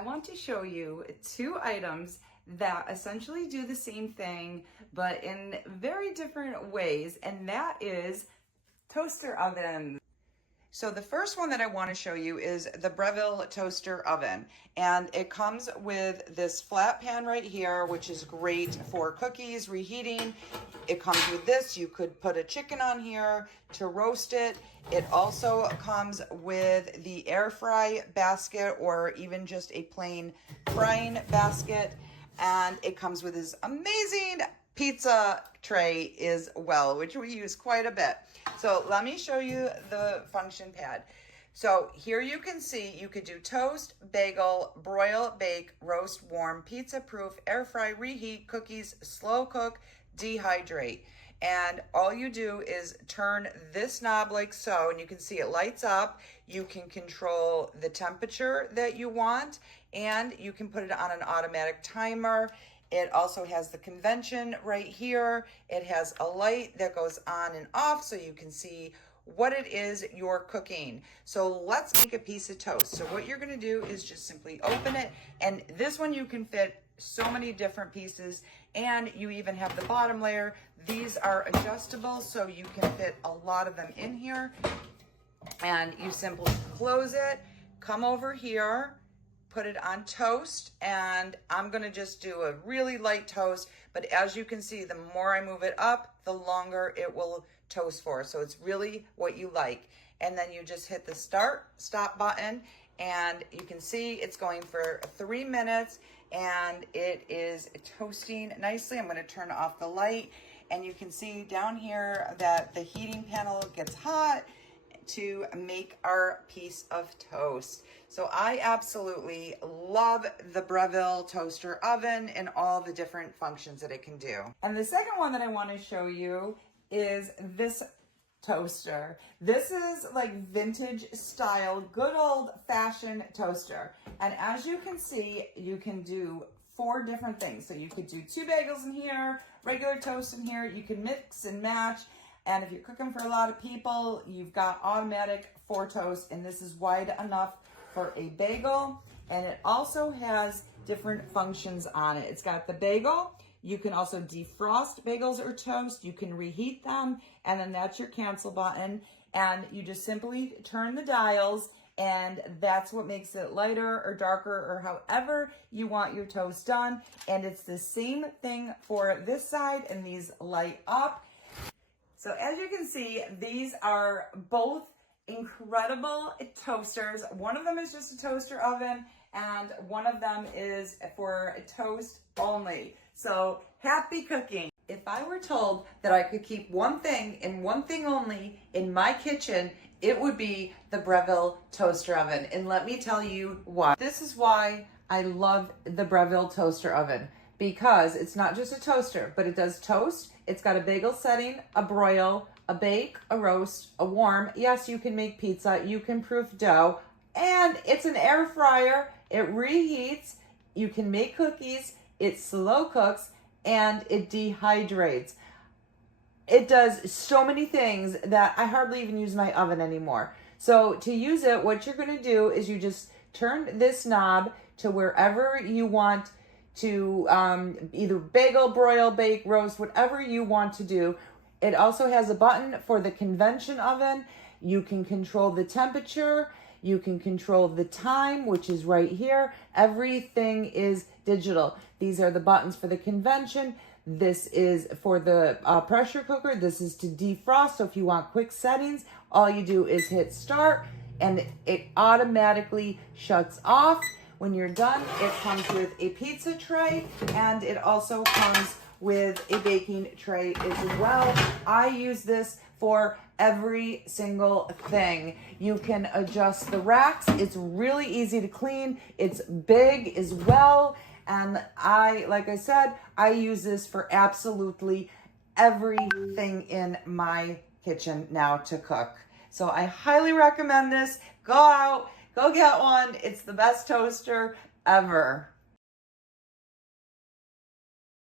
I want to show you two items that essentially do the same thing, but in very different ways, and that is toaster ovens. So the first one that I want to show you is the Breville toaster oven, and it comes with this flat pan right here, which is great for cookies, reheating. It comes with this. You could put a chicken on here to roast it. It also comes with the air fry basket or even just a plain frying basket, and it comes with this amazing pizza tray as well, which we use quite a bit. So let me show you the function pad. So here you can see you could do toast, bagel, broil, bake, roast, warm, pizza proof, air fry, reheat, cookies, slow cook, dehydrate. And all you do is turn this knob like so, and you can see it lights up. You can control the temperature that you want, and you can put it on an automatic timer. It also has the convention right here. It has a light that goes on and off so you can see what it is you're cooking. So let's make a piece of toast. So what you're gonna do is just simply open it, and this one you can fit so many different pieces, and you even have the bottom layer. These are adjustable, so you can fit a lot of them in here. And you simply close it, come over here, put it on toast, and I'm gonna just do a really light toast, but as you can see, the more I move it up, the longer it will toast for. So it's really what you like. And then you just hit the stop button, and you can see it's going for 3 minutes, and it is toasting nicely. I'm gonna turn off the light, and you can see down here that the heating panel gets hot to make our piece of toast. So I absolutely love the Breville toaster oven and all the different functions that it can do. And the second one that I want to show you is this toaster. This is like vintage style, good old fashioned toaster. And as you can see, you can do 4 different things. So you could do 2 bagels in here, regular toast in here, you can mix and match. And if you're cooking for a lot of people, you've got automatic 4 toasts, and this is wide enough for a bagel. And it also has different functions on it. It's got the bagel. You can also defrost bagels or toast. You can reheat them, and then that's your cancel button. And you just simply turn the dials, and that's what makes it lighter or darker or however you want your toast done. And it's the same thing for this side, and these light up. So as you can see, these are both incredible toasters. One of them is just a toaster oven, and one of them is for toast only. So happy cooking. If I were told that I could keep one thing and one thing only in my kitchen, it would be the Breville toaster oven. And let me tell you why. This is why I love the Breville toaster oven. Because it's not just a toaster, but it does toast. It's got a bagel setting, a broil, a bake, a roast, a warm. Yes, you can make pizza, you can proof dough, and it's an air fryer. It reheats, you can make cookies, it slow cooks, and it dehydrates. It does so many things that I hardly even use my oven anymore. So to use it, what you're gonna do is you just turn this knob to wherever you want to either bagel, broil, bake, roast, whatever you want to do. It also has a button for the convention oven. You can control the temperature. You can control the time, which is right here. Everything is digital. These are the buttons for the convention. This is for the pressure cooker. This is to defrost. So if you want quick settings, all you do is hit start, and it automatically shuts off. When you're done, it comes with a pizza tray, and it also comes with a baking tray as well. I use this for every single thing. You can adjust the racks. It's really easy to clean. It's big as well. And like I said, I use this for absolutely everything in my kitchen now to cook. So I highly recommend this. Go out. Go get one. It's the best toaster ever.